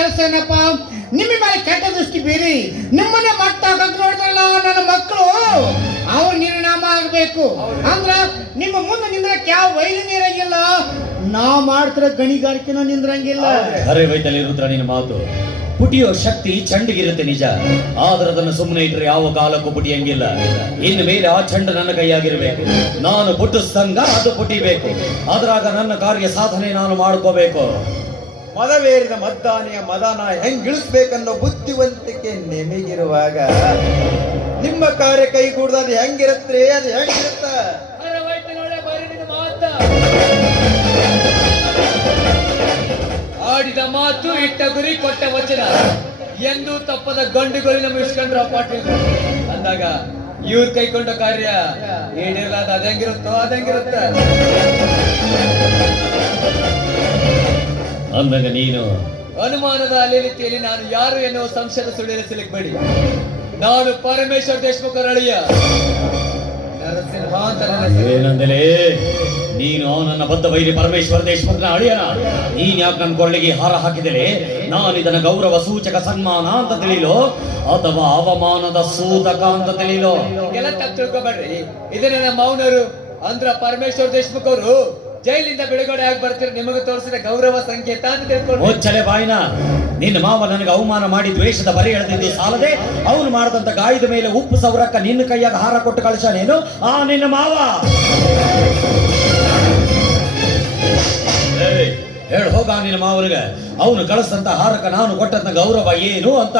ಕೆಲಸ ಏನಪ್ಪ ನಿಮ್ಮ ಮೇಲೆ ಕೆಟ್ಟ ದೃಷ್ಟಿ ಬೀರಿ, ನಿಮ್ಮನ್ನ ಮಟ್ಟ ಹಾಕಕ್ ನೋಡ್ತಾರಲ್ಲ ನನ್ನ ಮಕ್ಕಳು. ಅವ್ರ ನಿರ್ಣಾಮ ಆಗ್ಬೇಕು ಅಂದ್ರ ನಿಮ್ಮ ಮುಂದೆ ನಿಂದ್ರಕ್ ಯಾವ ವೈದ್ಯ ನೀರಂಗಿಲ್ಲ ನಾ ಮಾಡ್ತಿರೋ ಗಣಿಗಾರಿಕೆನ ನಿಂದ್ರಂಗಿಲ್ಲ. ಅರೆ ವೈತಲಿ ರುದ್ರ, ನಿನ್ನ ಮಾತು. ಪುಟಿಯೋ ಶಕ್ತಿ ಚಂಡಿಗಿರುತ್ತೆ ನಿಜ. ಆದ್ರೆ ಅದನ್ನು ಸುಮ್ಮನೆ ಇಟ್ಟರೆ ಯಾವ ಕಾಲಕ್ಕೂ ಪುಟಿಯಂಗಿಲ್ಲ. ಇನ್ನು ಮೇಲೆ ಆ ಚಂಡ ನನ್ನ ಕೈಯಾಗಿರ್ಬೇಕು. ನಾನು ಪುಟ್ಟಿಸ್ದಂಗ ಅದು ಪುಟಿಬೇಕು. ಅದ್ರಾಗ ನನ್ನ ಕಾರ್ಯ ಸಾಧನೆ ನಾನು ಮಾಡ್ಕೋಬೇಕು. ಮದವೇರಿದ ಮದ್ದಾನಿಯ ಮದನ ಹೆಂಗಿಳಿಸ್ಬೇಕನ್ನೋ ಬುದ್ಧಿವಂತಿಕೆ ನಿಮಗಿರುವಾಗ ನಿಮ್ಮ ಕಾರ್ಯ ಕೈಗೂಡ್ದ ಅದು ಹೆಂಗಿರತ್ರಿ, ಅದು ಹೆಂಗಿರುತ್ತ? ಆಡಿದ ಮಾತು, ಇಟ್ಟ ಗುರಿ, ಕೊಟ್ಟ ವಚನ. ಎಂದು ತಪ್ಪದ ಗಂಡುಗಳಿನ ಮಿಸ್ಕೊಂಡ್ರ ಪಾಟೀಲ್ ಅಂದಾಗ ಇವ್ರ ಕೈಕೊಂಡ ಕಾರ್ಯ ಈಡೇರ್ಲಾದ ಅದಂಗಿರುತ್ತೋ ಅದಂಗಿರುತ್ತ ಅಂದಾಗ ನೀನು ಅನುಮಾನದ ಅಲೆ ರೀತಿಯಲ್ಲಿ ನಾನು ಯಾರು ಎನ್ನುವ ಸಂಶಯದ ಸುಳಿಯಲ್ಲಿ ಸಿಲುಕಬೇಡಿ ನಾನು ಪರಮೇಶ್ವರ್ ದೇಶಮುಖ ಅಳಿಯ. ಏನಂದಲೇ? ನೀನು ನನ್ನ ಬದ್ಧ ವೈರಿ ಪರಮೇಶ್ವರ ದೇಶಮುಖನ ಅಳಿಯನ. ನೀನ್ ಯಾಕೆ ನನ್ನ ಕೊರಳಿಗೆ ಹಾರ ಹಾಕಿದಲೆ? ನಾನು ಇದನ್ನ ಗೌರವ ಸೂಚಕ ಸನ್ಮಾನ ಅಂತ ತಿಳಿಲೋ? ಅಥವಾ ಅವಮಾನದ ಸೂತಕ ಅಂತ ತಿಳಿಲೋ? ಎಲ್ಲ ತಪ್ಪು ತಿಳ್ಕೊಬೇಡ್ರಿ. ಇದನ್ನ ನಮ್ಮ ಮೌನರು ಅಂದ್ರ ಪರಮೇಶ್ವರ್ ದೇಶಮುಖ ಅವರು. ಜೈಲಿಂದ ಬಿಡುಗಡೆ ಆಗಿ ಬರ್ತೀರ ನಿಮಗೆ ತೋರಿಸಿದ ಗೌರವ ಸಂಕೇತ ಅಂತ ತಿಳ್ಕೊಂಡು ಮುಚ್ಚಲೆ ಬಾಯಿನ ನಿನ್ನ ಮಾವ ನನಗೆ ಅವಮಾನ ಮಾಡಿ ದ್ವೇಷದ ಬರಿ ಎಳೆದಿದ್ದು ಸಾಲದೆ ಅವನು ಮಾಡಿದಂತ ಗಾಯದ ಮೇಲೆ ಉಪ್ಪು ಸೌರಕ್ಕ ನಿನ್ನ ಕೈಯಾಗ ಹಾರ ಕೊಟ್ಟು ಕಳಿಸಾನೇನು? ಆ ನಿನ್ನ ಮಾವ! ಹೇಳು ಹೇಳ್ ಹೋಗ ನಿನ್ನ ಮಾವನಿಗೆ. ಅವನು ಕಳಿಸಂತ ಹಾರಕ ನಾನು ಕೊಟ್ಟಂತ ಗೌರವ ಏನು ಅಂತ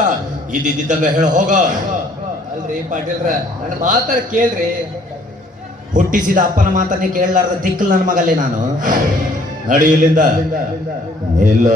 ಇದ್ದಿದ್ದಂಗ ಹೇಳು ಹೋಗ. ಅಲ್ರಿ ಪಾಟೀಲ್ರ ನನ್ನ ಮಾತಾಡ ಕೇಳ್ರಿ. ಹುಟ್ಟಿಸಿದ ಅಪ್ಪನ ಮಾತನ್ನೇ ಕೇಳಲಾರದ ದಿಕ್ಕಲ್ ನನ್ನ ಮಗಲ್ಲೇ ನಾನು. ನಡಿಯಲಿಂದ ಇಲ್ಲ